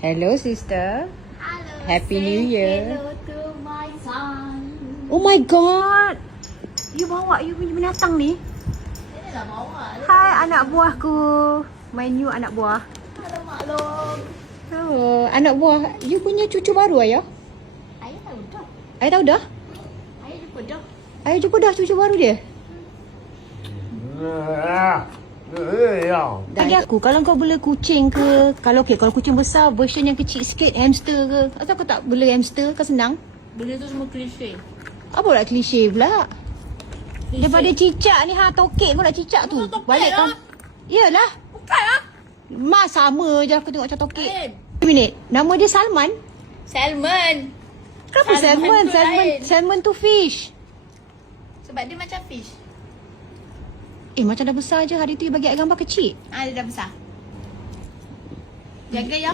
Hello sister. Hello. Happy say New Year. Hello to my son. Oh my god. You bawa you punya binatang ni? Bawa. Hai anak buahku. My new anak buah. Hello maklum. Oh, anak buah. You punya cucu baru ayah? Ayah tahu dah. Ayah tahu dah? Ayah jumpa dah. Ayah jumpa dah cucu baru dia? Tadi aku, kalau kau bela kucing ke, kalau okay, kalau kucing besar, version yang kecil sikit, hamster ke, atau kau tak bela hamster, kau senang? Benda tu semua klise. Apa pula klise pula? Daripada cicak ni, ha, tokek pun nak cicak tu. tokek Balik lah. kau. Yelah. Bukan lah. Mas sama je aku tengok macam tokek. Lain. Minit, nama dia Salman. Salmon. Kenapa Salman Salman? tu Salman. Salman tu fish. Sebab dia macam fish. Eh, macam dah besar je. Hari tu you bagi I gambar kecil. Ah, dia dah besar. Jaga ya.